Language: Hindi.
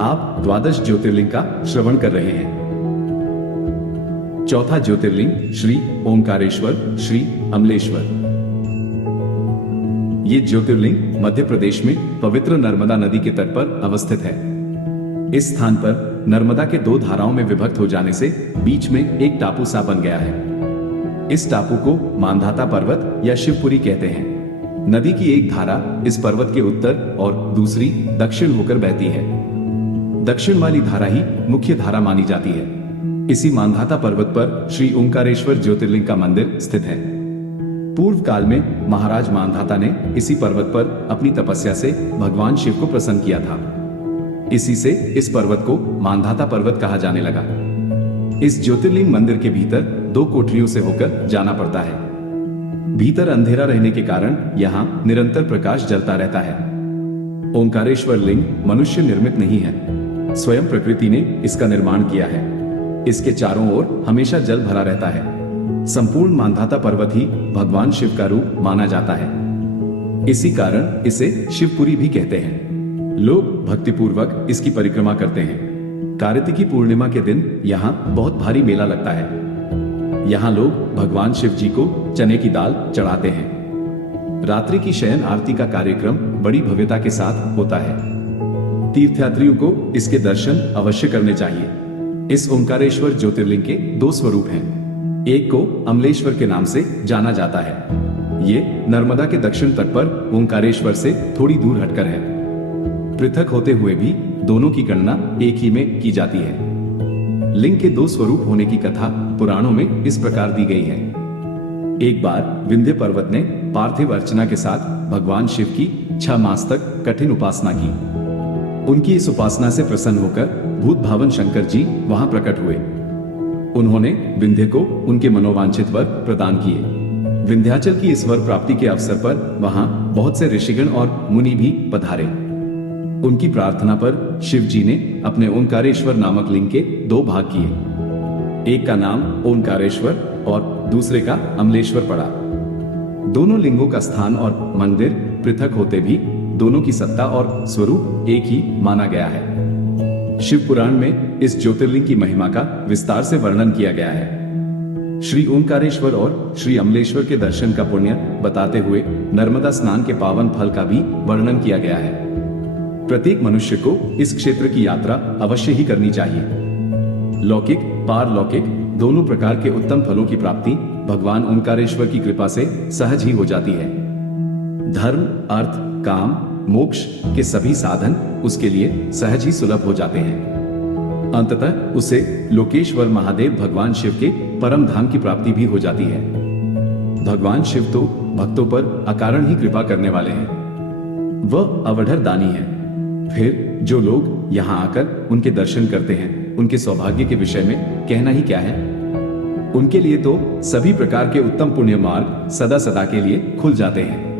आप 12 ज्योतिर्लिंग का श्रवण कर रहे हैं। चौथा ज्योतिर्लिंग श्री ओंकारेश्वर, श्री अमलेश्वर। ये ज्योतिर्लिंग मध्य प्रदेश में पवित्र नर्मदा नदी के तट पर अवस्थित है। इस स्थान पर नर्मदा के दो धाराओं में विभक्त हो जाने से बीच में एक टापू सा बन गया है। इस टापू को मांधाता पर्वत या शिवपुरी कहते हैं। नदी की एक धारा इस पर्वत के उत्तर और दूसरी दक्षिण होकर बहती है। दक्षिण वाली धारा ही मुख्य धारा मानी जाती है। इसी मांधाता पर्वत पर श्री ओंकारेश्वर ज्योतिर्लिंग का मंदिर स्थित है। पूर्व काल में महाराज मांधाता ने इसी पर्वत पर अपनी तपस्या से भगवान शिव को प्रसन्न किया था। इसी से इस पर्वत को मांधाता पर्वत कहा जाने लगा। इस ज्योतिर्लिंग मंदिर के भीतर 2 कोठरियों से होकर जाना पड़ता है। भीतर अंधेरा रहने के कारण यहाँ निरंतर प्रकाश जलता रहता है। ओंकारेश्वर लिंग मनुष्य निर्मित नहीं है, स्वयं प्रकृति ने इसका निर्माण किया है। इसके चारों ओर हमेशा जल भरा रहता है। संपूर्ण मांधाता पर्वत ही भगवान शिव का रूप माना जाता है। इसी कारण इसे शिवपुरी भी कहते हैं। लोग भक्तिपूर्वक इसकी परिक्रमा करते हैं। कार्तिकी पूर्णिमा के दिन यहाँ बहुत भारी मेला लगता है। यहाँ लोग भगवान शिव जी को चने की दाल चढ़ाते हैं। रात्रि की शयन आरती का कार्यक्रम बड़ी भव्यता के साथ होता है। तीर्थयात्रियों को इसके दर्शन अवश्य करने चाहिए। इस ओंकारेश्वर ज्योतिर्लिंग के 2 स्वरूप हैं। एक को अमलेश्वर के नाम से जाना जाता है। ये नर्मदा के दक्षिण तट पर ओंकारेश्वर से थोड़ी दूर हटकर है। पृथक होते हुए भी दोनों की गणना एक ही में की जाती है। लिंग के 2 स्वरूप होने की कथा पुराणों में इस प्रकार दी गई है। एक बार विंध्य पर्वत ने पार्थिव अर्चना के साथ भगवान शिव की 6 मास तक कठिन उपासना की। उनकी इस उपासना से प्रसन्न होकर भूत भावन शंकर जी वहां प्रकट हुए। उन्होंने विंध्य को उनके मनोवांछित वर प्रदान किए। विंध्याचल की इस वर प्राप्ति के अवसर पर वहां बहुत से ऋषिगण और मुनि भी पधारे। उनकी प्रार्थना पर शिव जी ने अपने ओंकारेश्वर नामक लिंग के 2 भाग किए। एक का नाम ओंकारेश्वर और दूसरे का अमलेश्वर पड़ा। दोनों लिंगों का स्थान और मंदिर पृथक होते भी दोनों की सत्ता और स्वरूप एक ही माना गया है। शिव पुराण में इस ज्योतिर्लिंग की महिमा का विस्तार से वर्णन किया गया है। श्री ओंकारेश्वर और श्री अमलेश्वर के दर्शन का पुण्य बताते हुए नर्मदा स्नान के पावन फल का भी वर्णन किया गया है। प्रत्येक मनुष्य को इस क्षेत्र की यात्रा अवश्य ही करनी चाहिए। लौकिक पारलौकिक दोनों प्रकार के उत्तम फलों की प्राप्ति भगवान ओंकारेश्वर की कृपा से सहज ही हो जाती है। धर्म, अर्थ, काम, मोक्ष के सभी साधन उसके लिए सहज ही सुलभ हो जाते हैं। अंततः उसे लोकेश्वर महादेव भगवान शिव के परम धाम की प्राप्ति भी हो जाती है। भगवान शिव तो भक्तों पर अकारण ही कृपा करने वाले हैं। वह अवढ़र दानी है। फिर जो लोग यहाँ आकर उनके दर्शन करते हैं, उनके सौभाग्य के विषय में कहना ही क्या है। उनके लिए तो सभी प्रकार के उत्तम पुण्य मार्ग सदा सदा के लिए खुल जाते हैं।